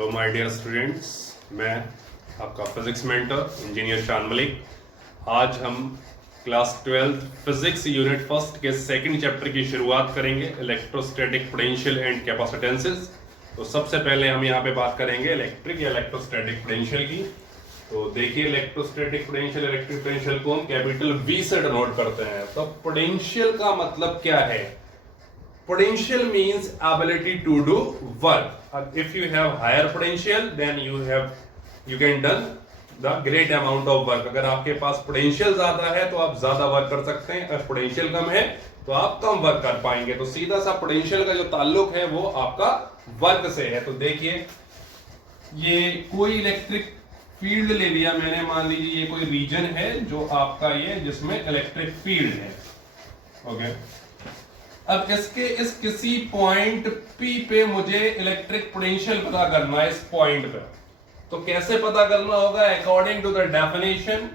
Hello my dear students, मैं आपका physics mentor engineer शान मलिक। आज हम क्लास 12 फिजिक्स यूनिट फर्स्ट के सेकंड चैप्टर की शुरुआत करेंगे, इलेक्ट्रोस्टैटिक पोटेंशियल एंड कैपेसिटेंसेस। तो सबसे पहले हम यहाँ पे बात करेंगे इलेक्ट्रिक या इलेक्ट्रोस्टैटिक पोटेंशियल की। तो देखिए, इलेक्ट्रोस्टैटिक पोटेंशियल इलेक्ट्रिक पोटेंशियल को हम कैपिटल V से डिनोट करते हैं। तो पोटेंशियल का मतलब क्या है? Potential means ability to do work. If you have higher potential, then you can done the great amount of work. अगर आपके पास पोटेंशियल ज्यादा है तो आप ज्यादा वर्क कर सकते हैं, अगर पोटेंशियल कम है तो आप कम वर्क कर पाएंगे। तो सीधा सा पोटेंशियल का जो ताल्लुक है वो आपका वर्क से है। तो देखिए, ये कोई इलेक्ट्रिक फील्ड ले लिया मैंने, मान लीजिए ये कोई रीजन है जो आपका ये जिसमें इलेक्ट्रिक फील्ड है। ओके, अब इसके इस किसी पॉइंट P पे मुझे इलेक्ट्रिक पोटेंशियल पता करना है। इस पॉइंट पे तो कैसे पता करना होगा? According to the definition,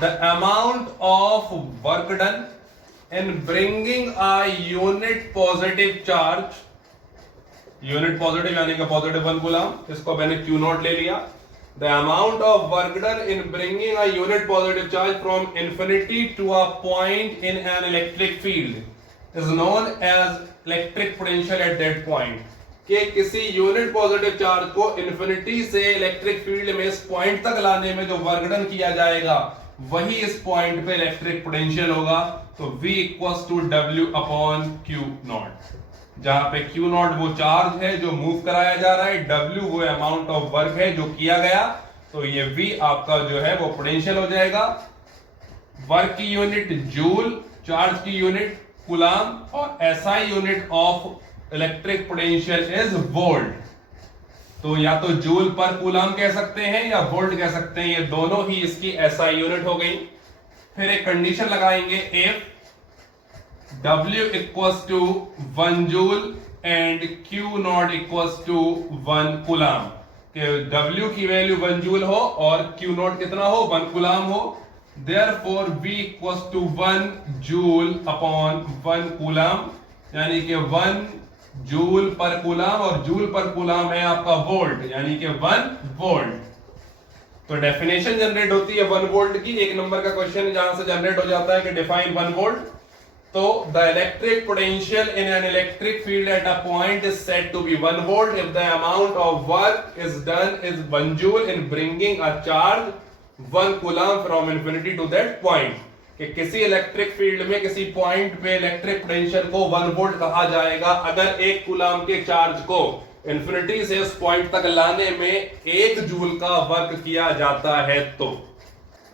the amount of work done in bringing a unit positive charge, unit positive यानी कि पॉजिटिव 1 कूलम, इसको मैंने Q नॉट ले लिया। The amount of work done in bringing a unit positive charge from infinity to a point in an electric field is known as electric potential at that point. कि किसी unit positive charge को infinity से electric field में इस point तक लाने में जो वर्क डन किया जाएगा वही इस पॉइंट पे इलेक्ट्रिक पोटेंशियल होगा। तो V equals to W upon Q naught, जहां पे Q नॉट वो चार्ज है जो मूव कराया जा रहा है, W वो अमाउंट ऑफ वर्क है जो किया गया। तो ये V आपका जो है वो पोटेंशियल हो जाएगा। वर्क की यूनिट जूल, चार्ज की यूनिट कूलम और SI unit of electric potential is volt. तो या तो जूल पर कूलम कह सकते हैं या वोल्ट कह सकते हैं, ये दोनों ही इसकी SI यूनिट हो गई। फिर एक कंडीशन लगाएंगे, if W equals to 1 joule and Q not equals to 1 coulomb, कि W की वैल्यू 1 जूल हो और Q नॉट कितना हो? 1 कूलम हो। Therefore V equals to 1 joule upon 1 coulomb, यानी कि 1 जूल पर कूलम, और जूल पर कूलम है आपका वोल्ट, यानी कि 1 वोल्ट। तो डेफिनेशन जनरेट होती है 1 वोल्ट की। एक नंबर का क्वेश्चन जहां से जनरेट हो जाता है कि डिफाइन 1 वोल्ट। तो the electric potential in an electric field at a point is said to be 1 volt if the amount of work is done is 1 joule in bringing a charge 1 coulomb from infinity to that point। कि किसी electric field में किसी point पे electric potential को 1 volt कहा जाएगा अगर 1 coulomb के चार्ज को इन्फिनिटी से उस पॉइंट तक लाने में 1 जूल का वर्क किया जाता है। तो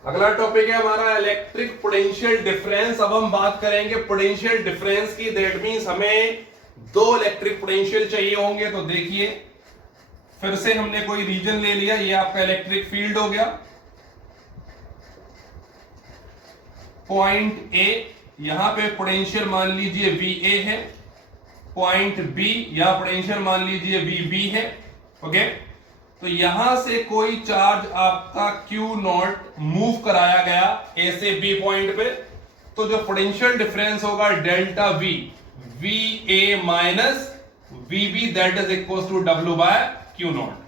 अगला टॉपिक है हमारा इलेक्ट्रिक पोटेंशियल डिफरेंस। अब हम बात करेंगे पोटेंशियल डिफरेंस की। दैट मींस हमें 2 इलेक्ट्रिक पोटेंशियल चाहिए होंगे। तो देखिए, फिर से हमने कोई रीजन ले लिया, ये आपका इलेक्ट्रिक फील्ड हो गया। पॉइंट A, यहां पे पोटेंशियल मान लीजिए VA है। पॉइंट B, यहां पोटेंशियल मान लीजिए VB है। ओके, तो यहां से कोई चार्ज आपका Q नॉट मूव कराया गया A से B पॉइंट पे, तो जो पोटेंशियल डिफरेंस होगा delta V, VA minus VB, that is equal to W by Q naught.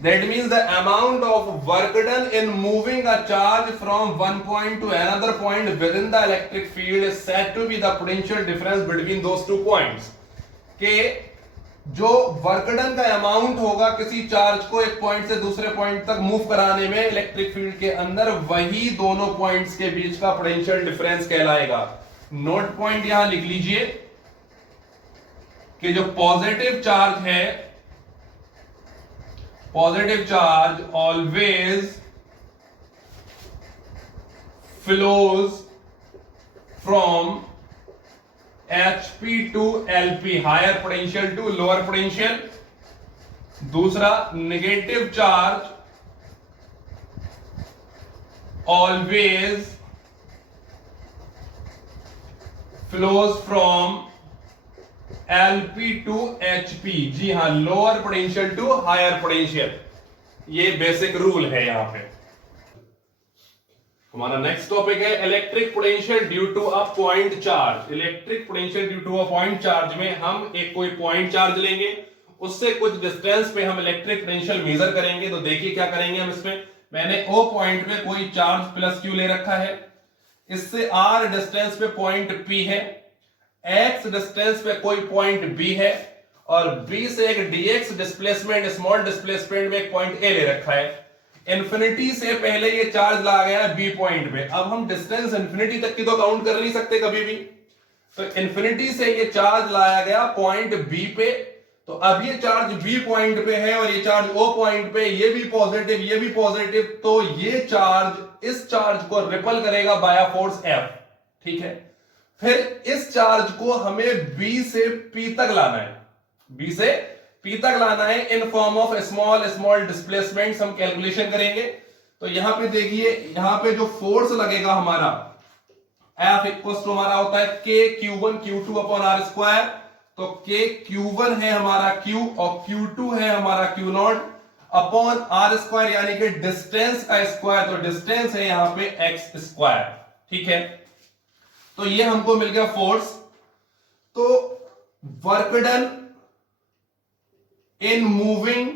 That means the amount of work done in moving a charge from one point to another point within the electric field is said to be the potential difference between those two points. के जो work done का amount होगा किसी charge को एक point से दूसरे point तक मूव कराने में इलेक्ट्रिक फील्ड के अंदर, वही दोनों पॉइंट्स के बीच का पोटेंशियल डिफरेंस कहलाएगा। नोट पॉइंट यहां लिख लीजिए कि जो पॉजिटिव चार्ज है, positive charge always flows from HP to LP, higher potential to lower potential. दूसरा, negative charge always flows from LP to HP। जी हां, lower potential to higher potential, ये बेसिक रूल है यहां पे। हमारा नेक्स्ट टॉपिक है electric potential due to a point charge. Electric potential due to a point charge में हम एक कोई पॉइंट चार्ज लेंगे, उससे कुछ डिस्टेंस पे हम इलेक्ट्रिक पोटेंशियल मेजर करेंगे। तो देखिए क्या करेंगे हम इसमें, मैंने ओ पॉइंट पे कोई चार्ज प्लस क्यू ले रखा है, इससे आर डिस्टेंस पे पॉइंट पी है, एक्स डिस्टेंस पे कोई पॉइंट बी है, और बी से एक डीएक्स डिस्प्लेसमेंट, स्मॉल डिस्प्लेसमेंट में एक पॉइंट ए ले रखा है। इंफिनिटी से पहले ये चार्ज ला गया है बी पॉइंट पे। अब हम डिस्टेंस इंफिनिटी तक की तो काउंट कर नहीं सकते कभी भी, तो इंफिनिटी से ये चार्ज लाया गया पॉइंट बी पे। तो अब ये चार्ज बी पॉइंट पे है और ये चार्ज ओ पॉइंट पे, ये भी पॉजिटिव ये भी पॉजिटिव, तो ये चार्ज इस चार्ज को रिपल करेगा बाय फोर्स एफ। ठीक है, फिर इस चार्ज को हमें बी से पी तक लाना है, बी से पी तक लाना है in form of small small displacement. हम कैलकुलेशन करेंगे। तो यहां पे देखिए, यहां पे जो फोर्स लगेगा हमारा F इक्वल टू हमारा होता है K Q1 Q2 upon r square. तो K Q1 है हमारा Q और Q2 है हमारा Q0 अपॉन आर स्क्वायर, यानी कि डिस्टेंस का स्क्वायर। तो डिस्टेंस है यहां पे x स्क्वायर। ठीक है, तो ये हमको मिल गया फोर्स। तो work done in moving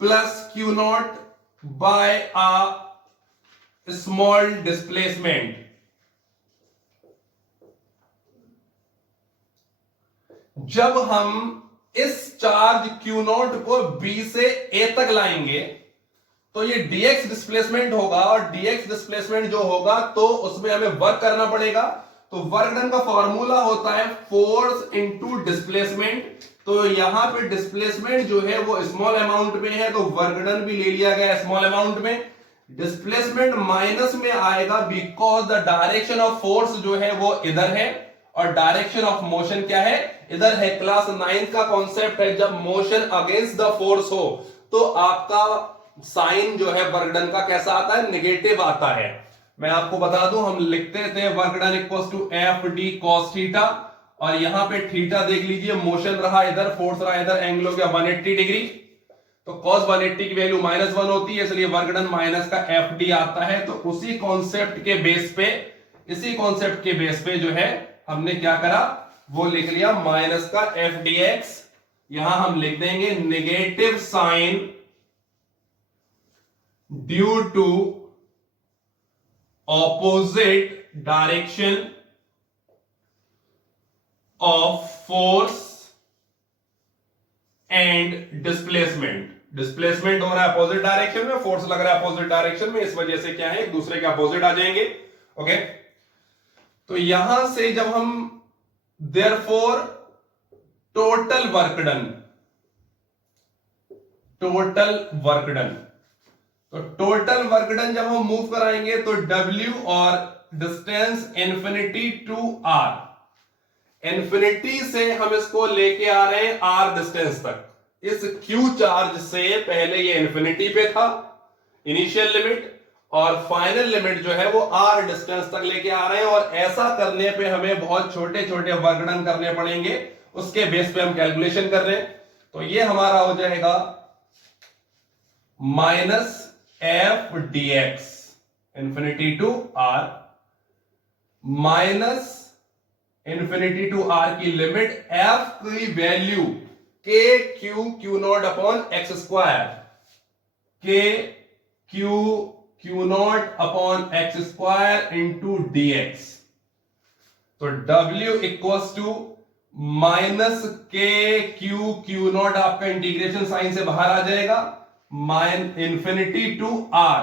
plus Q0 by a small displacement. जब हम इस चार्ज Q0 को B से A तक लाएंगे तो ये dx डिस्प्लेसमेंट होगा, और dx डिस्प्लेसमेंट जो होगा तो उसमें हमें वर्क करना पड़ेगा। तो वर्क डन का फॉर्मूला होता है फोर्स इनटू डिस्प्लेसमेंट। तो यहां पे डिस्प्लेसमेंट जो है वो स्मॉल अमाउंट में है, तो वर्क डन भी ले लिया गया स्मॉल अमाउंट में। डिस्प्लेसमेंट माइनस में आएगा because the direction of force जो है वो इधर है और डायरेक्शन ऑफ मोशन क्या है, इधर है। क्लास 9 का कॉन्सेप्ट है, जब मोशन अगेंस्ट द फोर्स हो तो आपका साइन जो है वर्क डन का कैसा आता है, नेगेटिव आता है। मैं आपको बता दूं, हम लिखते थे work done equals to F D cos theta, और यहां पे थीटा देख लीजिए, मोशन रहा इधर, फोर्स रहा इधर, एंगल हो गया 180 डिग्री। तो cos 180 की वैल्यू -1 होती है, इसलिए वर्क डन माइनस का एफ डी आता है। तो उसी कॉन्सेप्ट के बेस पे, इसी कॉन्सेप्ट के बेस पे जो है हमने क्या करा, वो लिख लिया माइनस का एफ डी एक्स। यहां हम लिख देंगे negative sign due to opposite direction of force and displacement. Displacement हो रहा है अपोजिट डायरेक्शन में, फोर्स लग रहा है अपोजिट डायरेक्शन में, इस वजह से क्या है, एक दूसरे के अपोजिट आ जाएंगे। ओके, तो यहां से जब हम देयरफॉर टोटल वर्क डन, तो टोटल वर्क डन जब हम मूव कराएंगे तो W और distance infinity to R, infinity से हम इसको लेके आ रहे हैं R डिस्टेंस तक। इस Q चार्ज से पहले ये इंफिनिटी पे था इनिशियल लिमिट, और फाइनल लिमिट जो है वो R डिस्टेंस तक लेके आ रहे हैं। और ऐसा करने पे हमें बहुत छोटे छोटे वर्क डन करने पड़ेंगे, उसके बेस पे हम कैलकुलेशन कर रहे हैं। तो ये हमारा हो जाएगा minus F D x infinity to R minus infinity to R की लिमिट, F की value K Q naught upon x square, K Q naught upon x square into dx। तो W equals to minus K Q naught, आपका integration sign से बाहर आ जाएगा, mine infinity to R।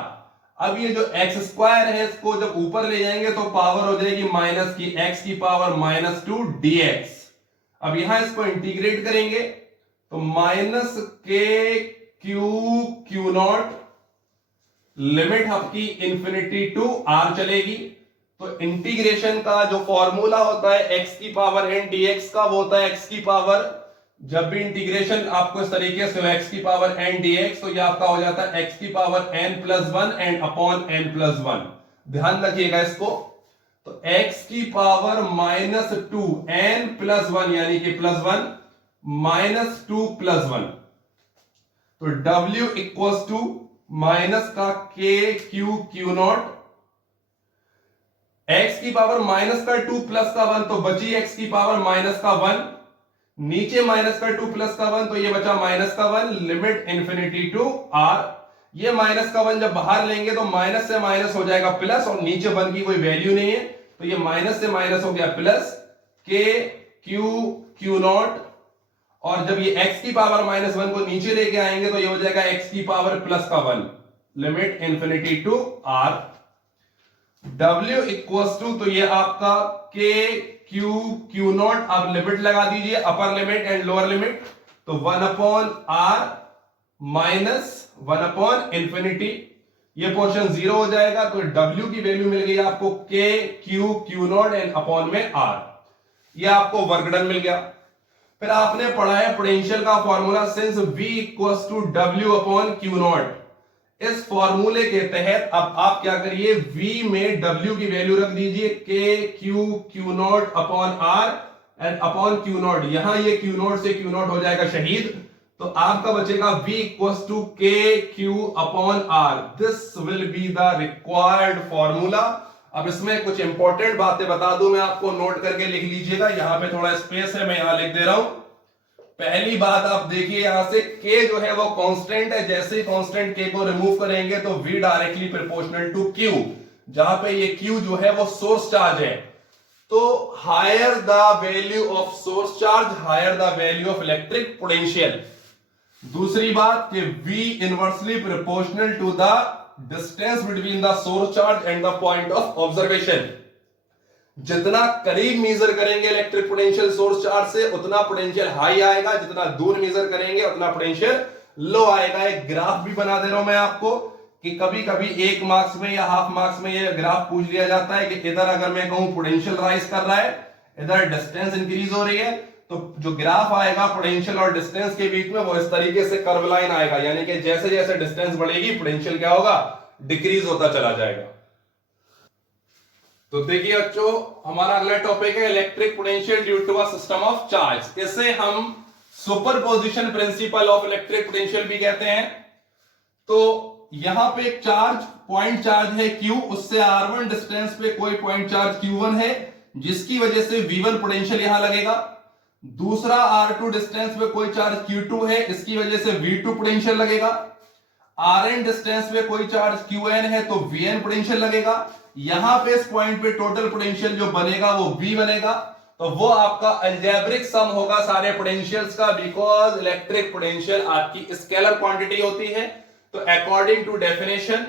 अब ये जो एक्स स्क्वायर है इसको जब ऊपर ले जाएंगे तो पावर हो जाएगी माइनस की एक्स की पावर -2 dx। अब यहां इसको इंटीग्रेट करेंगे तो माइनस के क्यू नॉट, लिमिट आपकी इंफिनिटी टू R चलेगी। तो इंटीग्रेशन का जो फॉर्मूला होता है x की पावर n dx का, वो होता है x की पावर, जब भी इंटीग्रेशन आपको इस तरीके से x की पावर n dx, तो ये आपका हो जाता है x की power n+1 and upon n+1। ध्यान रखिएगा इसको। तो x की पावर -2 n+1 यानी कि +1 -2 +1। तो W इक्वल्स टू माइनस का के क्यू क्यू नॉट, एक्स की पावर माइनस का 2 प्लस का 1 तो बची एक्स की पावर माइनस का 1, नीचे माइनस का 2 प्लस का 1 तो ये बचा माइनस का 1, लिमिट इंफिनिटी टू आर। ये माइनस का 1 जब बाहर लेंगे तो माइनस से माइनस हो जाएगा प्लस, और नीचे 1 की कोई वैल्यू नहीं है तो ये माइनस से माइनस हो गया प्लस के क्यू क्यू नॉट, और जब ये x की पावर माइनस 1 को नीचे लेके आएंगे तो ये हो जाएगा x की पावर प्लस का 1, limit infinity to r। w equals to, तो ये आपका k क्यू क्यू नॉट, अब लिमिट लगा दीजिए, upper limit and lower limit, तो 1 upon r minus 1 upon infinity, ये पोर्शन 0 हो जाएगा, तो w की वैल्यू मिल गई आपको k q q not and upon में r, ये आपको वर्क डन मिल गया। फिर आपने पढ़ा है पोटेंशियल का formula, since v equals to w upon Q naught, इस फॉर्मूले के तहत अब आप क्या करिए, v में w की वैल्यू रख दीजिए k q q naught upon r and upon Q naught, यहां ये क्यू नॉट से क्यू नॉट हो जाएगा शहीद, तो आपका बचेगा v equals to k q upon r, this will be the required formula. अब इसमें कुछ इंपॉर्टेंट बातें बता दूं मैं आपको, नोट करके लिख लीजिएगा, यहां पे थोड़ा स्पेस है मैं यहां लिख दे रहा हूं। पहली बात आप देखिए, यहां से k जो है वो कांस्टेंट है, जैसे ही कांस्टेंट k को रिमूव करेंगे तो v directly proportional to q, जहां पे ये q जो है वो सोर्स चार्ज है, तो higher the value of source charge higher the value of electric potential. दूसरी बात कि v inversely proportional to the distance between the source charge and the point of observation, जितना करीब मेजर करेंगे इलेक्ट्रिक पोटेंशियल सोर्स चार्ज से उतना potential high आएगा, जितना दूर मेजर करेंगे उतना पोटेंशियल लो आएगा। एक ग्राफ भी बना दे रहा हूं मैं आपको कि कभी कभी 1 मार्क्स में या हाफ मार्क्स में ये ग्राफ पूछ लिया जाता है कि इधर अगर मैं कहूं पोटेंशियल राइज कर रहा है, इधर डिस्टेंस इंक्रीज हो रही है, तो जो ग्राफ आएगा पोटेंशियल और डिस्टेंस के बीच में वो इस तरीके से कर्व लाइन आएगा, यानी कि जैसे जैसे डिस्टेंस बढ़ेगी पोटेंशियल क्या होगा, डिक्रीज होता चला जाएगा। तो देखिए बच्चों, हमारा अगला टॉपिक है electric potential due to a system of charge. इसे हम superposition principle of electric potential भी कहते हैं। तो यहां पे एक चार्ज, पॉइंट चार्ज है Q, उससे R1 डिस्टेंस पे कोई पॉइंट चार्ज Q1 है, जिसकी वजह से V1 पोटेंशियल यहां लगेगा। दूसरा R2 डिस्टेंस पे कोई चार्ज Q2 है, इसकी वजह से V2 पोटेंशियल लगेगा। Rn डिस्टेंस पे कोई चार्ज Qn है तो Vn पोटेंशियल लगेगा। यहां पे इस पॉइंट पे टोटल पोटेंशियल जो बनेगा वो V बनेगा, तो वो आपका अलजेब्रिक सम होगा सारे पोटेंशियल्स का, बिकॉज इलेक्ट्रिक पोटेंशियल आपकी स्केलर क्वांटिटी होती है। तो according to definition,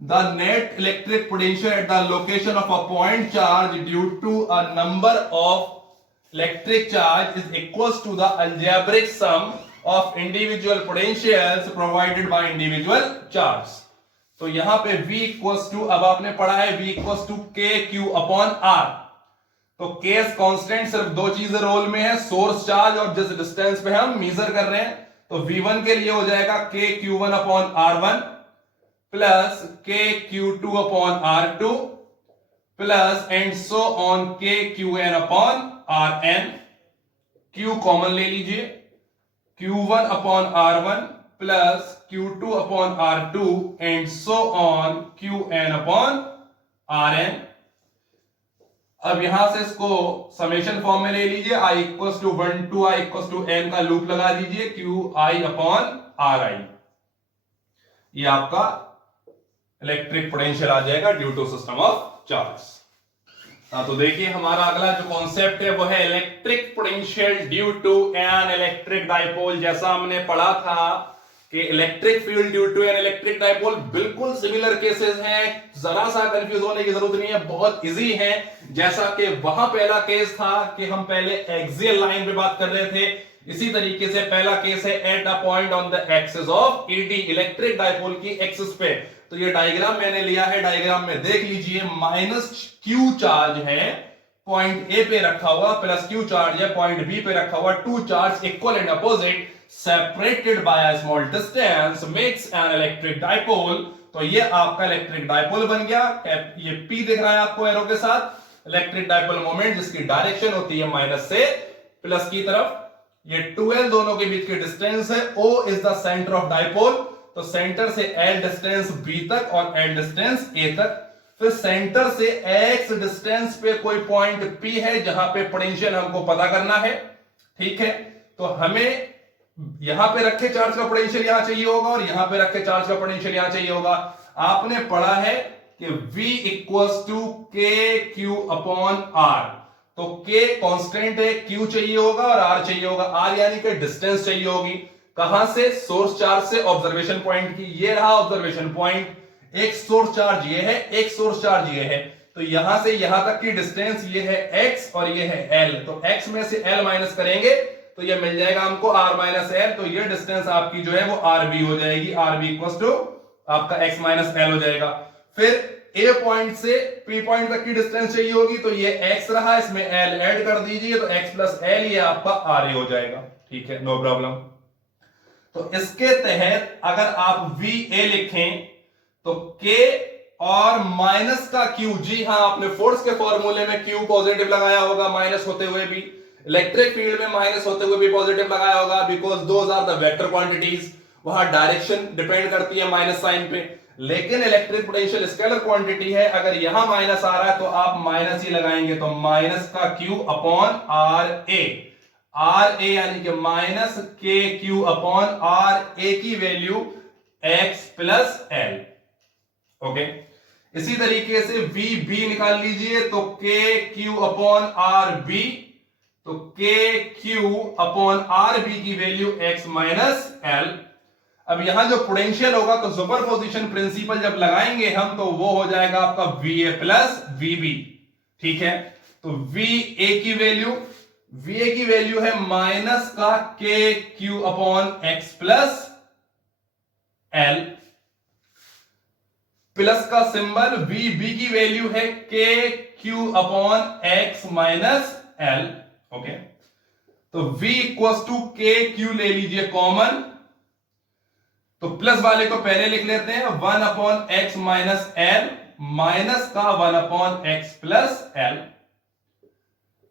the net electric potential at the location of a point charge due to a number of electric charge is equals to the algebraic sum of individual potentials provided by individual charge. तो यहां पे V equals to, अब आपने पढ़ा है V equals to के Q upon R, तो case constant सिर्फ दो चीजें रोल में है, सोर्स चार्ज और जिस डिस्टेंस पे हम मेजर कर रहे हैं। तो V1 के लिए हो जाएगा के Q1 अपॉन R1 प्लस के Q2 upon R2 plus and so on के Qn upon Rn। Q common ले लीजिए, Q1 upon R1 plus Q2 upon R2 and so on Qn upon Rn। अब यहां से इसको समेशन फॉर्म में ले लीजिए, I equals to 1 to I equals to n का लूप लगा दीजिए, Qi अपॉन Ri, ये आपका इलेक्ट्रिक पोटेंशियल आ जाएगा due to system of charge. तो देखिए हमारा अगला जो कॉन्सेप्ट है वो है electric potential due to an electric dipole. जैसा हमने पढ़ा था कि electric field due to an electric dipole बिल्कुल सिमिलर केसेस हैं, जरा सा कंफ्यूज होने की जरूरत नहीं है, बहुत इजी है। जैसा कि वहां पहला केस था कि हम पहले एक्सियल लाइन पे बात कर रहे थे, इसी तरीके से पहला केस है eight a point on the axis of ED, electric dipole की एक्सिस पे। तो ये डायग्राम मैंने लिया है, डायग्राम में देख लीजिए, माइनस क्यू चार्ज है पॉइंट ए पे रखा हुआ, प्लस क्यू चार्ज है पॉइंट बी पे रखा हुआ, two charge equal and opposite separated by a small distance makes an electric dipole। तो ये आपका इलेक्ट्रिक डाइपोल बन गया। ये P दिख रहा है आपको एरो के साथ, इलेक्ट्रिक डाइपोल मोमेंट जिसकी डायरेक्शन होती है माइनस से प्लस की तरफ। ये 2L दोनों के बीच की डिस्टेंस है, O is the centre of dipole. तो सेंटर से L डिस्टेंस B तक और L डिस्टेंस A तक। फिर सेंटर से X डिस्टेंस पे कोई पॉइंट P है जहां पे पोटेंशियल हमको पता करना है, ठीक है। तो हमें यहां पे रखे चार्ज का पोटेंशियल यहां चाहिए होगा और यहां पे रखे चार्ज का पोटेंशियल यहां चाहिए होगा। आपने पढ़ा है कि V इक्वल्स टू के क्यू अपॉन आर। तो K कांस्टेंट है, Q चाहिए होगा और R चाहिए होगा। R यानी कि डिस्टेंस चाहिए होगी, कहां से? सोर्स चार्ज से ऑब्जर्वेशन पॉइंट की। ये रहा ऑब्जर्वेशन पॉइंट, एक सोर्स चार्ज ये है, एक सोर्स चार्ज ये है। तो यहां से यहां तक की डिस्टेंस ये है x और ये है l। तो x में से l माइनस करेंगे तो ये मिल जाएगा हमको r माइनस l। तो ये डिस्टेंस आपकी जो है वो rb हो जाएगी। rb इक्वल्स टू आपका x माइनस l हो जाएगा। फिर a पॉइंट से p पॉइंट तक की डिस्टेंस चाहिए होगी, तो ये x रहा, इसमें l ऐड कर दीजिए तो x प्लस l ये आपका ra हो जाएगा, ठीक है, नो प्रॉब्लम। तो इसके तहत अगर आप va लिखें तो K और माइनस का Q, जी हां, आपने फोर्स के फॉर्मूले में Q पॉजिटिव लगाया होगा माइनस होते हुए भी, इलेक्ट्रिक फील्ड में माइनस होते हुए भी पॉजिटिव लगाया होगा, because those are the vector quantities. वहां डायरेक्शन डिपेंड करती है माइनस साइन पे। लेकिन इलेक्ट्रिक पोटेंशियल स्केलर क्वांटिटी है, अगर यहां माइनस आ रहा है तो आप माइनस ही लगाएंगे। तो माइनस का Q अपॉन RA यानी कि माइनस के क्यू अपॉन RA की value x plus l। Okay, इसी तरीके से VB निकाल लीजिए तो KQ अपॉन RB, तो KQ अपॉन RB की वैल्यू x माइनस l। अब यहां जो पोटेंशियल होगा तो सुपरपोजिशन प्रिंसिपल जब लगाएंगे हम तो वो हो जाएगा आपका VA प्लस VB, ठीक है। तो VA की वैल्यू है माइनस का KQ upon x plus l, plus का सिंबल। VB की वैल्यू है KQ upon x minus l, okay. तो V इक्वल्स टू KQ ले लीजिए कॉमन, तो प्लस वाले को पहले लिख लेते हैं, 1 upon x minus l minus का 1 upon x plus l।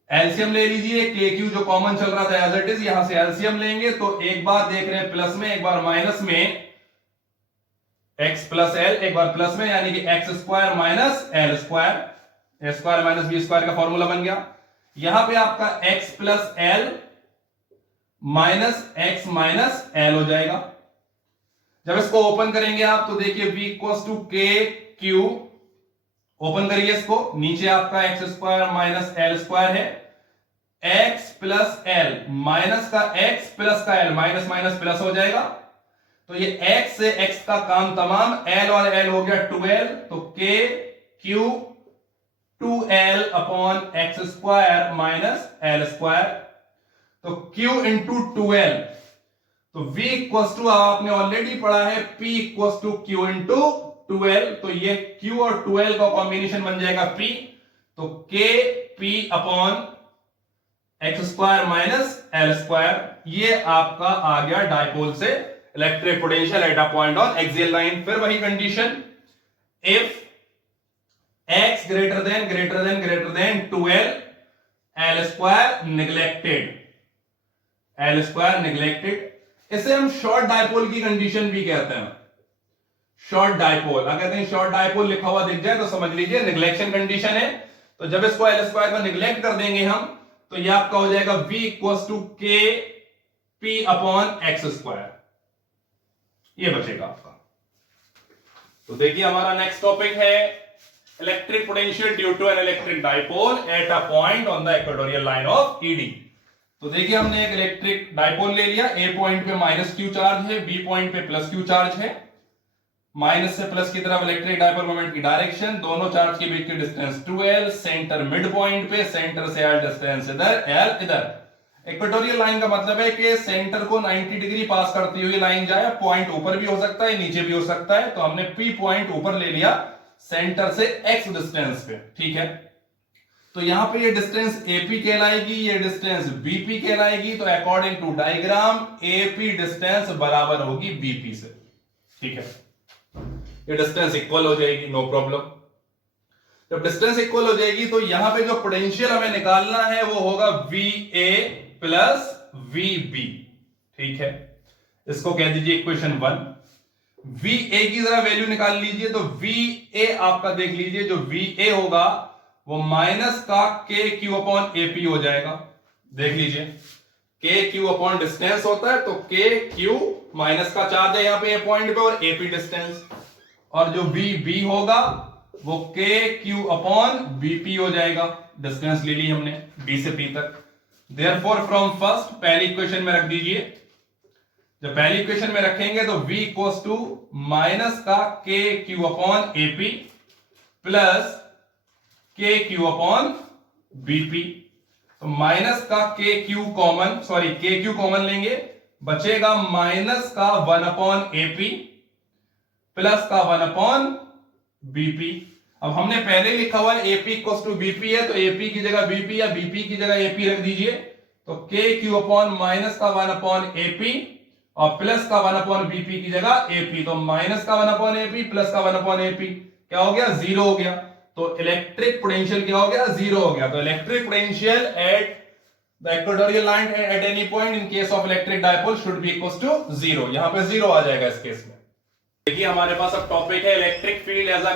LCM ले लीजिए, KQ जो कॉमन चल रहा था एज इट इज, यहां से एलसीएम लेंगे तो एक बार देख रहे हैं प्लस में, एक बार माइनस में, x प्लस l, एक बार प्लस में, यानी कि x square minus L square, A square minus B square का फॉर्मूला बन गया। यहां पे आपका x plus l minus x minus l हो जाएगा। जब इसको ओपन करेंगे आप तो देखिए v इक्वल्स टू के क्यू, ओपन करिए इसको, नीचे आपका x square minus L square है, x प्लस एल माइनस का x प्लस का l, माइनस माइनस प्लस हो जाएगा। तो ये x से x का काम तमाम, l और l हो गया 2l, तो k q 2l upon x square minus L square. तो q इंटू 2l, तो v इक्वल्स टू आपने ऑलरेडी पढ़ा है p equals to q into 2l, तो ये q और 2l का कॉम्बिनेशन बन जाएगा p। तो k p upon x square minus L square, ये आपका आ गया डायपोल से electric potential eight a point on axial line. फिर वही condition, if x greater than 2l, l square neglected, इसे हम शॉर्ट डायपोल की कंडीशन भी कहते हैं। शॉर्ट डायपोल, अगर कहीं शॉर्ट डायपोल लिखा हुआ दिख जाए तो समझ लीजिए निग्लेक्शन कंडीशन है। तो जब इसको एल स्क्वायर को निग्लेक्ट कर देंगे हम तो ये आपका हो जाएगा v equals to K P upon x square, ये बचेगा आपका। तो देखिए हमारा नेक्स्ट टॉपिक है electric potential due to an electric dipole at a point on the equatorial line of ED. तो देखिए हमने एक इलेक्ट्रिक डायपोल ले लिया, ए पॉइंट पे माइनस क्यू चार्ज है, बी पॉइंट पे प्लस क्यू चार्ज है, माइनस से प्लस की तरफ इलेक्ट्रिक डायपोल मोमेंट की डायरेक्शन, दोनों चार्ज के बीच की distance 2l, centre mid point पे, सेंटर से l डिस्टेंस इधर, l इधर। इक्वेटोरियल लाइन का मतलब है कि सेंटर को 90 डिग्री पास करती हुई लाइन जाए, पॉइंट ऊपर भी हो सकता है नीचे भी हो सकता है, तो हमने पी पॉइंट ऊपर ले लिया सेंटर से x डिस्टेंस पे, ठीक है। तो यहां पे ये डिस्टेंस AP कहलाएगी, ये डिस्टेंस BP कहलाएगी। तो according to diagram AP distance बराबर होगी BP से, ठीक है। ये डिस्टेंस इक्वल हो जाएगी, नो प्रॉब्लम। जब डिस्टेंस इक्वल हो जाएगी तो यहां पे जो पोटेंशियल हमें निकालना है वो होगा VA प्लस VB, ठीक है। इसको कह दीजिए इक्वेशन 1। वी ए की जरा वैल्यू निकाल लीजिए, तो वी ए आपका देख लीजिए, जो वी ए होगा वो माइनस का के क्यू अपॉन एपी हो जाएगा। देख लीजिए, के क्यू अपॉन डिस्टेंस होता है, तो के क्यू माइनस का चार्ज है यहां पे पॉइंट पे और एपी डिस्टेंस, और जो वी बी होगा वो के क्यू अपॉन बीपी हो जाएगा। डिस्टेंस ले ली हमने बी से पी तक। देयरफॉर फ्रॉम फर्स्ट, पहली इक्वेशन में रख दीजिए। जब पहली इक्वेशन में रखेंगे तो v इक्वल्स टू माइनस का के क्यू अपॉन एपी प्लस के क्यू अपॉन बीपी। तो माइनस का के क्यू कॉमन, सॉरी के क्यू कॉमन लेंगे, बचेगा माइनस का 1 अपॉन एपी प्लस का 1 अपॉन बीपी। अब हमने पहले लिखा हुआ है एपी इक्वल्स टू बीपी है, तो एपी की जगह बीपी या बीपी की जगह एपी रख दीजिए। तो के क्यू अपॉन माइनस का 1 अपॉन एपी और प्लस का 1 अपॉन बीपी की जगह एपी, तो माइनस का 1 अपॉन एपी प्लस का 1 अपॉन एपी क्या हो गया, जीरो हो गया। तो इलेक्ट्रिक पोटेंशियल क्या हो गया, जीरो हो गया। तो electric potential at the equatorial line at any point in case of electric dipole should be equals to zero. यहां पे जीरो आ जाएगा इस केस में। देखिए हमारे पास अब टॉपिक है electric field as a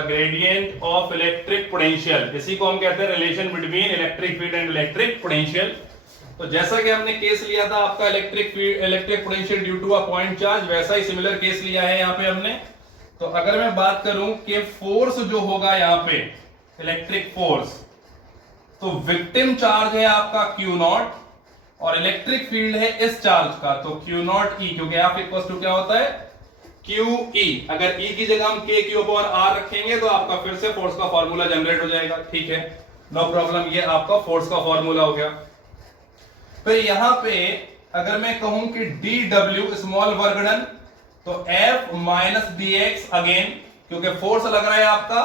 gradient of electric potential. इसी को हम कहते हैं relation between electric field and electric potential. तो जैसा कि हमने केस लिया था आपका electric potential due to a point charge, वैसा ही सिमिलर केस लिया है यहाँ पे हमने। तो अगर मैं बात करूं कि फोर्स जो होगा यहाँ पे इलेक्ट्रिक फोर्स, तो विक्टिम चार्ज है आपका क्यू नॉट और इलेक्ट्रिक फील्ड है इस चार्ज का, तो क्यू नॉट ई, क्योंकि एफ इक्वल्स टू क्या होता है, क्यू ई। अगर ई की जगह हम के क्यू अपॉन आर रखेंगे तो आपका फिर से फोर्स का फॉर्मूला जनरेट हो जाएगा। ठीक है, नो प्रॉब्लम, ये आपका फोर्स का फॉर्मूला हो गया। फिर यहां पे अगर मैं कहूं कि D W small work done, तो F minus D X again, क्योंकि फोर्स लग रहा है आपका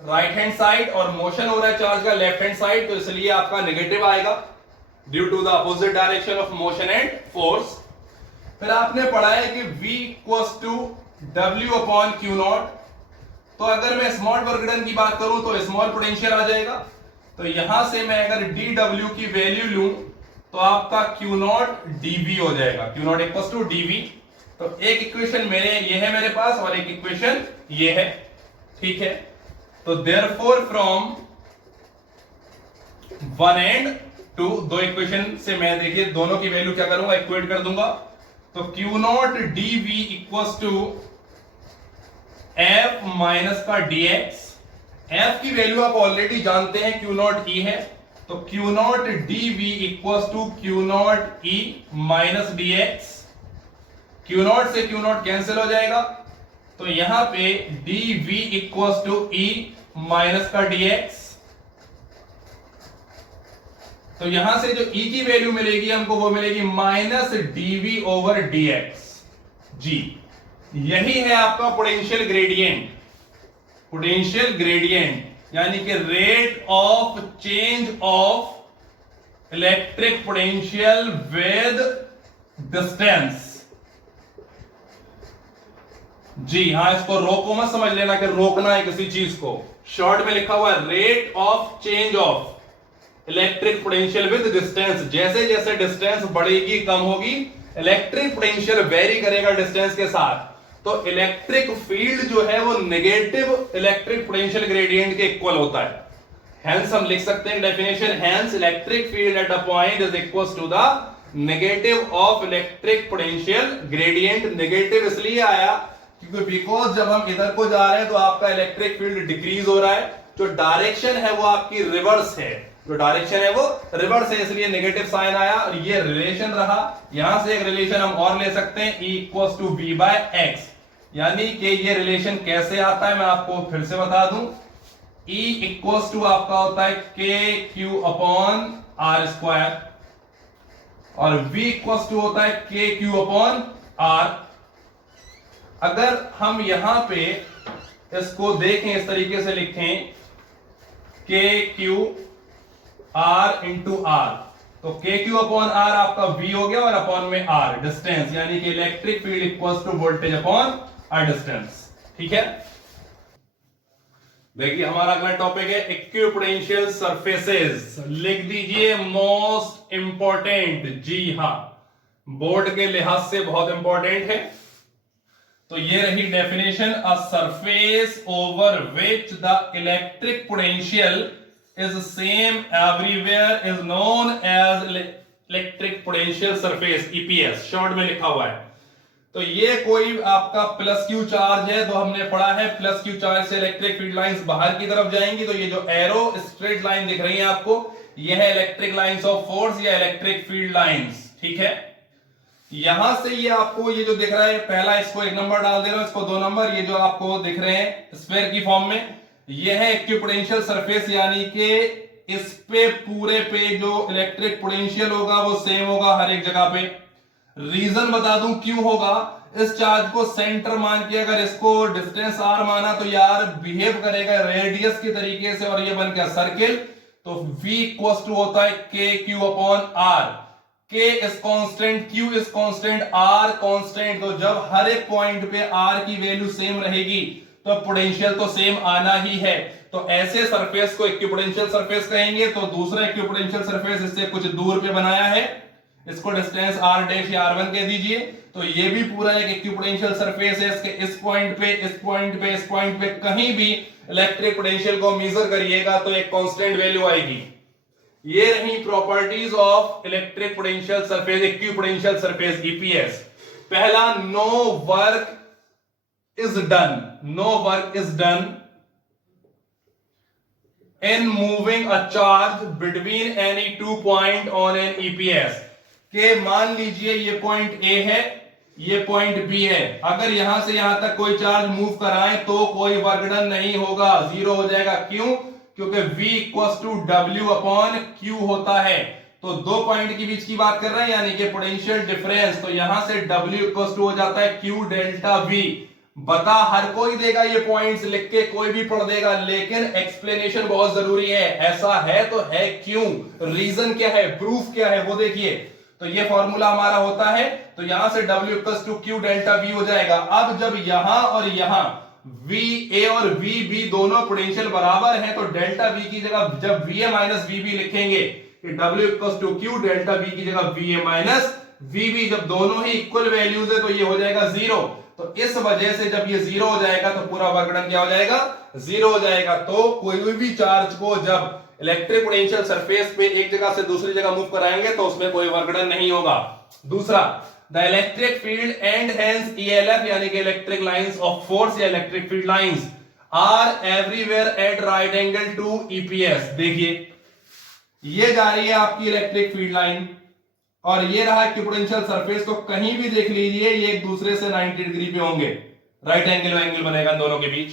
राइट हैंड साइड और मोशन हो रहा है चार्ज का लेफ्ट हैंड साइड, तो इसलिए आपका नेगेटिव आएगा due to the opposite direction of motion and force. फिर आपने पढ़ा है कि v equals to w upon Q naught. तो अगर मैं स्मॉल वर्क डन की बात करूं तो स्मॉल पोटेंशियल आ जाएगा। तो यहां से मैं अगर dw की वैल्यू लूं तो आपका क्यू नॉट dv हो जाएगा, Q naught equals to dv। तो एक इक्वेशन ये है मेरे पास और एक इक्वेशन ये है। ठीक है, तो therefore from one and two, दो इक्वेशन से मैं देखिए दोनों की वैल्यू क्या करूंगा, इक्वेट कर दूंगा। तो Q naught D V equals to F minus का dx। एफ की वैल्यू आप ऑलरेडी जानते हैं, क्यू नॉट ई है, तो Q naught D V equals to Q naught E minus dx। Q naught से क्यू नॉट कैंसिल हो जाएगा, तो यहां पे D V equals to E minus का dx। तो यहां से जो E की वैल्यू मिलेगी हमको वो मिलेगी माइनस dv ओवर dx। जी, यही है आपका पोटेंशियल ग्रेडियंट। पोटेंशियल ग्रेडियंट यानी कि rate of change of electric potential with distance. जी हाँ, इसको रोको मत समझ लेना कि रोकना है किसी चीज को। शॉर्ट में लिखा हुआ है rate of change of electric potential with distance. जैसे जैसे डिस्टेंस बढ़ेगी कम होगी, इलेक्ट्रिक पोटेंशियल वेरी करेगा डिस्टेंस के साथ। तो इलेक्ट्रिक फील्ड जो है वो नेगेटिव इलेक्ट्रिक पोटेंशियल ग्रेडियंट के इक्वल होता है। हेंस हम लिख सकते हैं definition, hence electric field at a point is equal to the negative of electric potential gradient. Negative इसलिए आया क्योंकि बिकॉज जब हम इधर को जा रहे हैं तो आपका इलेक्ट्रिक फील्ड डिक्रीज हो रहा है, जो डायरेक्शन है वो आपकी रिवर्स है, जो डायरेक्शन है वो रिवर्स है, इसलिए नेगेटिव साइन आया। और ये रिलेशन रहा। यहां से एक रिलेशन हम और ले सकते हैं, E equals to V by X. यानी कि ये रिलेशन कैसे आता है मैं आपको फिर से बता दूं। E इक्वल्स टू आपका होता है K Q upon r square और V इक्वल्स टू होता है के क्यू अपॉन आर। अगर हम यहां पे इसको देखें, इस तरीके से लिखें के क्यू आर इंटू आर, तो के क्यू अपॉन आर आपका V हो गया और अपॉन में आर डिस्टेंस, यानी कि electric field equals to voltage upon R distance. ठीक है, देखिए हमारा अगला टॉपिक है इक्विपोटेंशियल सरफेसेस। लिख दीजिए मोस्ट इंपॉर्टेंट। जी हां, बोर्ड के लिहाज से बहुत इंपॉर्टेंट है। तो ये रही definition, a surface over which the electric potential is same everywhere is known as electric potential surface, EPS short में लिखा हुआ है। तो ये कोई आपका प्लस क्यू चार्ज है, तो हमने पढ़ा है प्लस क्यू चार्ज से इलेक्ट्रिक फील्ड लाइंस बाहर की तरफ जाएंगी। तो ये जो एरो स्ट्रेट लाइन दिख रही है आपको, ये है इलेक्ट्रिक लाइंस ऑफ फोर्स या इलेक्ट्रिक फील्ड लाइंस, ठीक है। यहां से ये आपको ये जो दिख रहा है, पहला इसको 1 नंबर डाल दे रहा हूं, इसको 2 नंबर, ये जो आपको दिख रहे हैं स्फीयर की फॉर्म में, ये है इक्विपोटेंशियल सरफेस, यानी कि इस पे पूरे पे जो इलेक्ट्रिक पोटेंशियल होगा वो सेम होगा हर एक जगह पे। रीजन बता दूं क्यों होगा, इस चार्ज को सेंटर मान के अगर इसको डिस्टेंस आर माना तो यार बिहेव करेगा रेडियस की तरीके से, और ये बन गया सर्किल। तो V इक्वल टू होता है K Q upon R, K is constant, Q is constant, R constant. तो जब हर एक पॉइंट पे आर की वैल्यू सेम रहेगी तो पोटेंशियल तो सेम आना ही है। तो ऐसे सरफेस को इक्विपोटेंशियल सरफेस कहेंगे। तो दूसरा इक्विपोटेंशियल सरफेस इससे कुछ दूर पे बनाया है, इसको डिस्टेंस r डैश या r1 कह दीजिए। तो ये भी पूरा एक इक्विपोटेंशियल सरफेस है। इसके इस पॉइंट पे, इस पॉइंट पे, इस पॉइंट पे कहीं भी इलेक्ट्रिक पोटेंशियल को मेजर करिएगा तो एक कांस्टेंट वैल्यू आएगी। ये रही properties of electric potential surface, equipotential surface EPS. पहला, no work is done, no work is done in moving a charge between any 2 point on an EPS। के मान लीजिए ये पॉइंट A है, ये पॉइंट B है, अगर यहां से यहां तक कोई चार्ज मूव कराएं तो कोई वर्क डन नहीं होगा, जीरो हो जाएगा। क्यों? क्योंकि V equal to W upon Q होता है। तो दो पॉइंट के बीच की बात कर रहे हैं, यानी कि पोटेंशियल डिफरेंस। तो यहां से W इक्वल टू हो जाता है Q डेल्टा V। बता हर कोई देगा ये पॉइंट्स लिख के, कोई भी पढ़ देगा, लेकिन एक्सप्लेनेशन बहुत जरूरी है। ऐसा है तो है क्यों, रीजन क्या है, प्रूफ क्या है, वो देखिए। तो ये फॉर्मूला हमारा होता है, तो यहां से W equal to Q delta V हो जाएगा। अब जब यहां और यहां VA और VB दोनों पोटेंशियल बराबर है, तो डेल्टा V की जगह जब VA माइनस VB लिखेंगे कि W equal to Q delta V की जगह VA माइनस VB, जब दोनों ही इक्वल वैल्यूज है तो ये हो जाएगा जीरो। तो इस वजह से जब ये जीरो हो जाएगा तो पूरा वर्क डन क्या हो जाएगा, जीरो हो जाएगा। तो कोई भी चार्ज को जब इलेक्ट्रिक पोटेंशियल सरफेस पे एक जगह से दूसरी जगह मूव कराएंगे तो उसमें कोई वर्क डन नहीं होगा। दूसरा, the electric field and hence ELF यानी कि इलेक्ट्रिक लाइंस ऑफ फोर्स या electric field lines are everywhere at right angle to EPS। देखिए ये जा रही है आपकी इलेक्ट्रिक फील्ड लाइन, और ये रहा इक्विपोटेंशियल सरफेस। तो कहीं भी देख लीजिए ये एक दूसरे से 90 डिग्री पे होंगे, राइट एंगल बनेगा इन दोनों के बीच।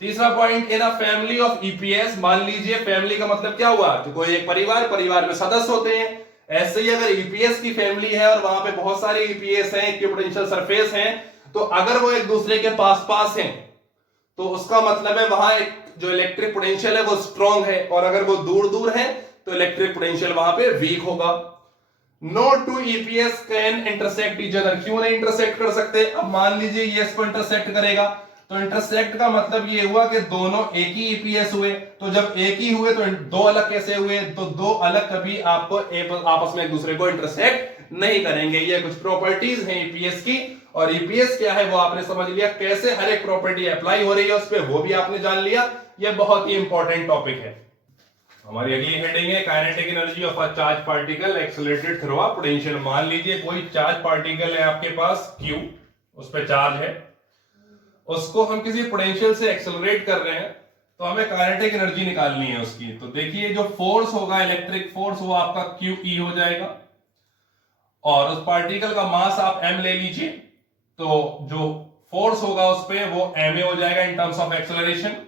तीसरा point, in a family of EPS, मान लीजिए फैमिली का मतलब क्या हुआ कि कोई एक परिवार, परिवार में सदस्य होते हैं। ऐसे ही अगर EPS की फैमिली है और वहां पे बहुत सारे EPS हैं, इक्विपोटेंशियल सरफेस हैं, तो अगर वो एक दूसरे के पास पास हैं तो उसका मतलब है वहां एक जो इलेक्ट्रिक पोटेंशियल है वो स्ट्रॉन्ग है, और अगर वो दूर दूर है तो इलेक्ट्रिक पोटेंशियल वहां पे वीक होगा। No two EPS can intersect each other, क्यों नहीं इंटरसेक्ट कर सकते? अब मान लीजिए ये इसको इंटरसेक्ट करेगा, तो इंटरसेक्ट का मतलब ये हुआ कि दोनों एक ही EPS हुए। तो जब एक ही हुए तो दो अलग कैसे हुए? तो दो अलग कभी आपको आपस में एक दूसरे को इंटरसेक्ट नहीं करेंगे। ये कुछ प्रॉपर्टीज हैं EPS की, और EPS क्या है वो आपने समझ लिया, कैसे हर एक प्रॉपर्टी अप्लाई हो रही है उस पर वो भी आपने जान लिया। ये बहुत ही इंपॉर्टेंट टॉपिक है। हमारी अगली हेडिंग है kinetic energy of a charge particle accelerated through a potential. मान लीजिए कोई चार्ज पार्टिकल है आपके पास Q, उस पर चार्ज है, उसको हम किसी पोटेंशियल से एक्सेलरेट कर रहे हैं, तो हमें काइनेटिक एनर्जी निकालनी है उसकी। तो देखिए जो फोर्स होगा, इलेक्ट्रिक फोर्स, वो आपका QE हो जाएगा, और उस पार्टिकल का मास आप m ले लीजिए, तो जो फोर्स होगा उस पर वो ma हो जाएगा इन टर्म्स ऑफ एक्सेलरेशन।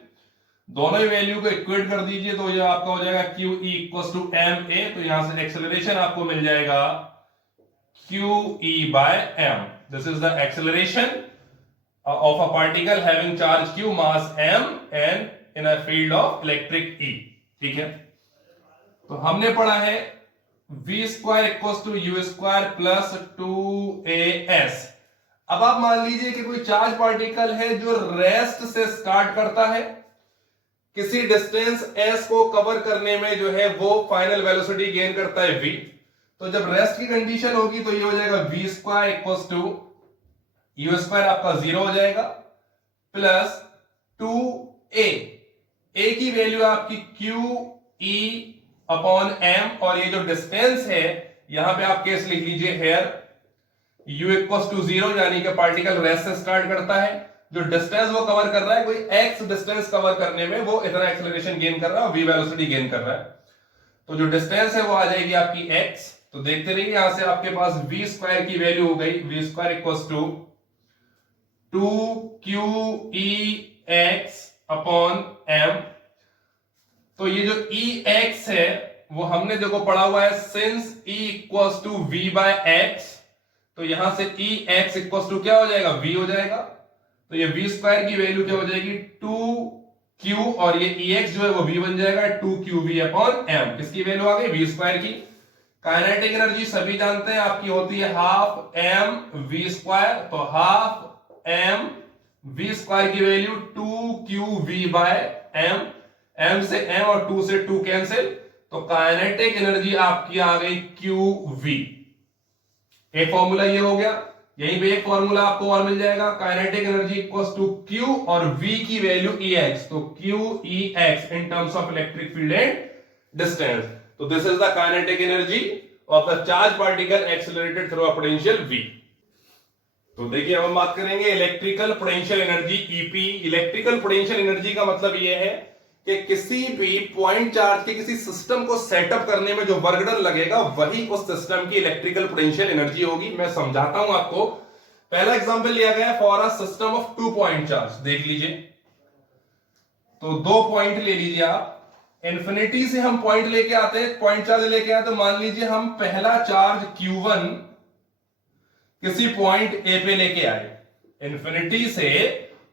दोनों ही वैल्यू को इक्वेट कर दीजिए तो ये आपका हो जाएगा QE इक्वल टू ma। तो यहां से एक्सेलरेशन आपको मिल जाएगा QE by m। This is the acceleration of a particle having charge Q, mass m, and in a field of electric E। ठीक है, तो हमने पढ़ा है v square equal to u square plus 2as। अब आप मान लीजिए कि कोई चार्ज पार्टिकल है जो रेस्ट से स्टार्ट करता है, किसी डिस्टेंस s को कवर करने में जो है वो फाइनल वेलोसिटी गेन करता है v। तो जब रेस्ट की कंडीशन होगी तो ये हो जाएगा v square equal to U square आपका 0 हो जाएगा प्लस 2a, a की वैल्यू आपकी q e अपॉन m, और ये जो डिस्टेंस है यहां पे आप केस लिख लीजिए हेयर u इक्वल टू 0, यानी कि पार्टिकल रेस्ट से स्टार्ट करता है, जो डिस्टेंस वो कवर कर रहा है, कोई x डिस्टेंस कवर करने में वो इतना एक्सेलरेशन गेन कर रहा है और v वेलोसिटी गेन कर रहा है, तो जो डिस्टेंस है वो आ जाएगी आपकी x। तो देखते रहिए, यहां से आपके पास v स्क्वायर की वैल्यू हो गई v square equal to 2qex upon m। तो ये जो ex है वो हमने देखो पढ़ा हुआ है since e equals to v by x, तो यहां से ex इक्वल्स टू क्या हो जाएगा, v हो जाएगा। तो ये v स्क्वायर की वैल्यू क्या हो जाएगी 2q, और ये ex जो है वो v बन जाएगा 2qv अपॉन m। किसकी वैल्यू आ गई, v स्क्वायर की। काइनेटिक एनर्जी सभी जानते हैं आपकी होती है हाफ m v स्क्वायर, तो हाफ m v स्क्वायर की value 2qv by m, m से m और 2 से 2 कैंसिल, तो काइनेटिक एनर्जी आपकी आ गई qv। एक फॉर्मूला ये हो गया, यहीं पे एक फॉर्मूला आपको और मिल जाएगा, kinetic energy equals to q और v की वैल्यू ex, तो q ex in terms of electric field and distance. तो this is the kinetic energy of the charge particle accelerated through a potential v। तो देखिए अब हम बात करेंगे electrical potential energy EP. Electrical potential energy का मतलब यह है कि किसी भी पॉइंट चार्ज के किसी सिस्टम को सेटअप करने में जो वर्क डन लगेगा वही उस सिस्टम की इलेक्ट्रिकल पोटेंशियल एनर्जी होगी। मैं समझाता हूं आपको। पहला एग्जांपल लिया गया है for a system of 2 point charge, देख लीजिए। तो 2 पॉइंट ले लीजिए आप, इन्फिनिटी से हम पॉइंट लेके आते हैं, पॉइंट चार्ज लेके आते, तो मान लीजिए हम पहला चार्ज Q1 किसी पॉइंट ए पे लेके आए, इन्फिनिटी से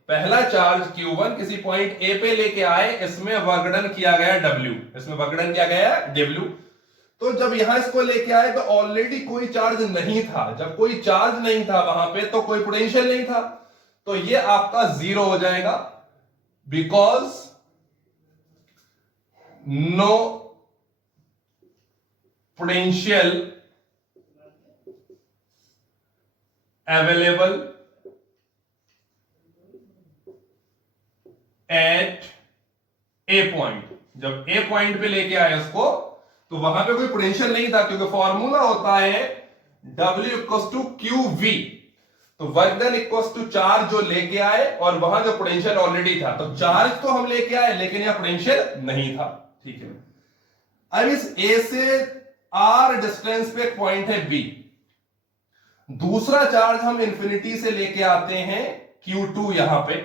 पहला चार्ज Q1 किसी पॉइंट ए पे लेके आए, इसमें वर्क डन किया गया W, इसमें वर्क डन किया गया W। तो जब यहां इसको लेके आए तो ऑलरेडी कोई चार्ज नहीं था, जब कोई चार्ज नहीं था वहां पे तो कोई पोटेंशियल नहीं था, तो ये आपका 0 हो जाएगा, because no potential available at a point. जब ए पॉइंट पे लेके आए उसको तो वहां पे कोई पोटेंशियल नहीं था, क्योंकि फॉर्मूला होता है W इक्वल्स टू QV, तो work done equals to charge जो लेके आए और वहां जो पोटेंशियल ऑलरेडी था। तो चार्ज तो हम लेके आए लेकिन यहां पोटेंशियल नहीं था, ठीक है। अब इस A से R डिस्टेंस पे एक पॉइंट है B, दूसरा चार्ज हम इंफिनिटी से लेके आते हैं Q2 यहां पे,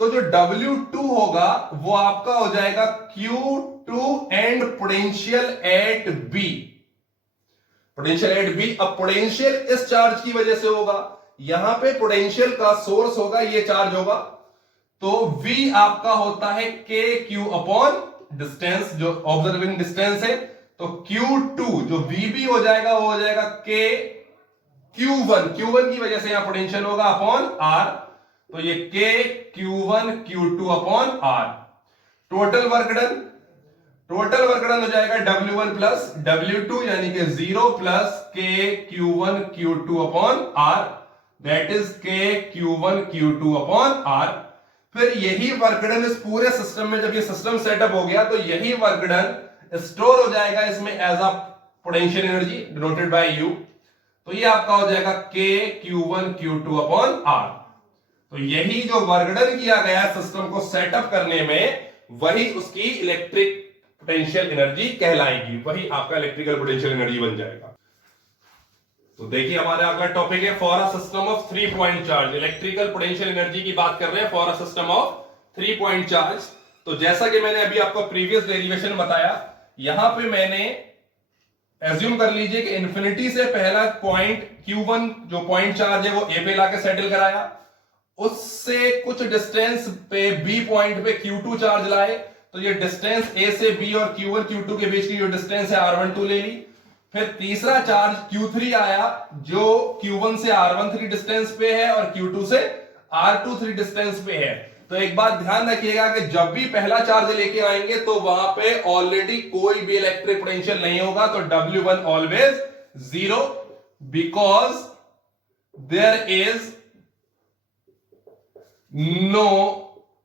तो जो W2 होगा वो आपका हो जाएगा Q2 and potential at B, potential at B। अब पोटेंशियल इस चार्ज की वजह से होगा, यहां पे पोटेंशियल का सोर्स होगा, ये चार्ज होगा, तो V आपका होता है KQ अपॉन डिस्टेंस, जो ऑब्जर्विंग डिस्टेंस है, तो Q2 जो VB हो जाएगा वो हो जाएगा KQ1, Q1 की वजह से यहां पोटेंशियल होगा अपॉन R, तो ये KQ1 Q2 upon R। Total work done हो जाएगा W1 प्लस W2, यानी कि 0 plus KQ1 Q2 upon R, that is KQ1 Q2 upon R। फिर यही वर्क डन इस पूरे सिस्टम में, जब ये सिस्टम सेटअप हो गया तो यही वर्क डन स्टोर हो जाएगा इसमें as a potential energy denoted by U, तो ये आपका हो जाएगा KQ1 Q2 अपॉन R। तो यही जो वर्क डन किया गया सिस्टम को सेटअप करने में, वही उसकी इलेक्ट्रिक पोटेंशियल एनर्जी कहलाएगी, वही आपका इलेक्ट्रिकल पोटेंशियल एनर्जी बन जाएगा। तो देखिए हमारे अगला टॉपिक है for a system of 3 point charge. Electrical potential energy की बात कर रहे हैं for a system of 3 point charge. तो जैसा कि मैंने अभी आपको प्रीवियस डेरिवेशन बताया, यहां पे मैंने एज्यूम कर लीजिए कि इंफिनिटी से पहला पॉइंट Q1 जो पॉइंट चार्ज है वो ए पे लाके सेटल कराया, उससे कुछ डिस्टेंस पे बी पॉइंट पे Q2 चार्ज लाए, तो ये डिस्टेंस ए से बी और Q1 Q2 के बीच की जो डिस्टेंस है R12 ले ली। फिर तीसरा चार्ज Q3 आया जो Q1 से R13 डिस्टेंस पे है और Q2 से R23 डिस्टेंस पे है, तो एक बात ध्यान रखिएगा कि जब भी पहला चार्ज लेके आएंगे तो वहां पे ऑलरेडी कोई भी इलेक्ट्रिक पोटेंशियल नहीं होगा, तो W1 always 0 because there is no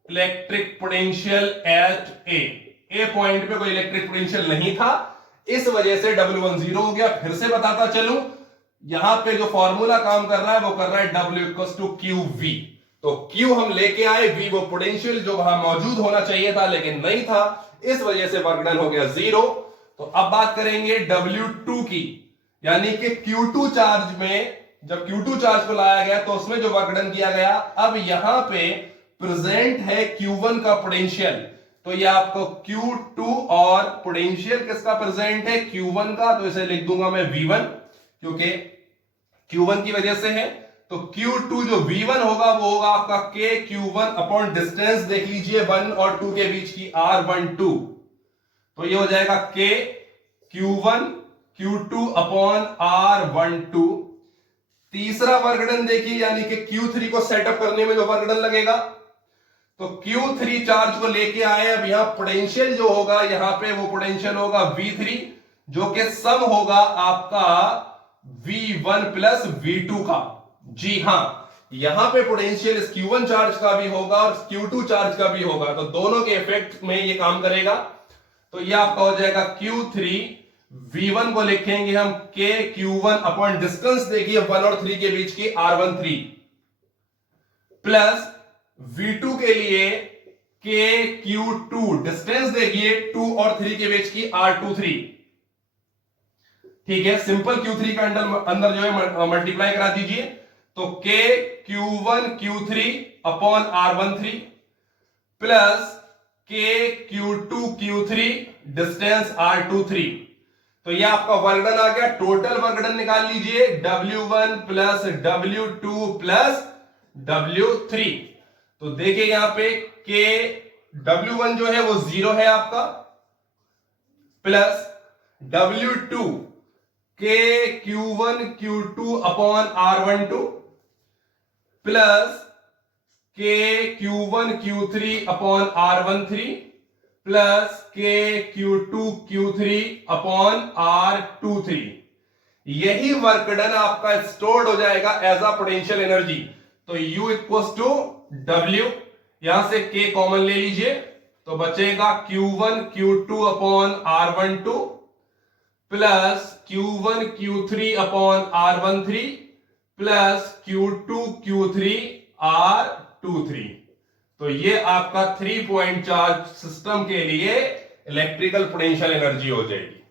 electric potential at a point पे कोई इलेक्ट्रिक पोटेंशियल नहीं था, इस वजह से W1 0 हो गया। फिर से बताता चलूं, यहां पे जो फॉर्मूला काम कर रहा है वो कर रहा है W इक्वल्स टू QV। तो Q हम लेके आए, V वो पोटेंशियल जो वहां मौजूद होना चाहिए था लेकिन नहीं था, इस वजह से वर्क डन हो गया 0। तो अब बात करेंगे W2 की, यानी कि Q2 चार्ज में जब Q2 चार्ज को लाया गया तो उसमें जो वर्क डन किया गया। अब यहां पे प्रेजेंट है Q1 का पोटेंशियल, तो ये आपको Q2 और पोटेंशियल किसका प्रेजेंट है, Q1 का, तो इसे लिख दूंगा मैं V1 क्योंकि Q1 की वजह से है। तो Q2 जो V1 होगा वो होगा आपका K Q1 अपॉन डिस्टेंस देख लीजिए 1 और 2 के बीच की R12, तो ये हो जाएगा K Q1 Q2 upon R12। तीसरा वर्कडन देखिए, यानी कि Q3 को सेटअप करने में जो वर्कडन लगेगा, तो Q3 चार्ज को लेके आए। अब यहां पोटेंशियल जो होगा, यहां पे वो पोटेंशियल होगा V3 जो कि सम होगा आपका V1 प्लस V2 का। जी हां, यहां पे पोटेंशियल इस Q1 चार्ज का भी होगा और Q2 चार्ज का भी होगा, तो दोनों के इफेक्ट में ये काम करेगा। तो ये आपका हो जाएगा Q3 V1 को लिखेंगे हम K Q1 अपॉन डिस्टेंस देखिए 1 और 3 के बीच की R13 प्लस V2 के लिए K Q2 डिस्टेंस देखिए 2 और 3 के बीच की R23। ठीक है, सिंपल Q3 का अंदर जो है मल्टीप्लाई करा दीजिए, तो K Q1 Q3 upon R13 plus K Q2 Q3 distance R23। तो ये आपका वर्कडन आ गया। टोटल वर्कडन निकाल लीजिए W1 plus W2 plus W3। तो देखिए यहां पे K W1 जो है वो 0 है आपका, plus W2 K Q1 Q2 upon R12 plus K Q1 Q3 upon R13 plus K Q2 Q3 upon R23। यही वर्कडन आपका स्टोर्ड हो जाएगा एज अ पोटेंशियल एनर्जी। तो U इक्वल्स टू W, यहां से K कॉमन ले लीजिए, तो बचेगा Q1 Q2 upon R12 plus Q1 Q3 upon R13 plus Q2 Q3 R23। तो ये आपका 3 पॉइंट चार्ज सिस्टम के लिए इलेक्ट्रिकल पोटेंशियल एनर्जी हो जाएगी।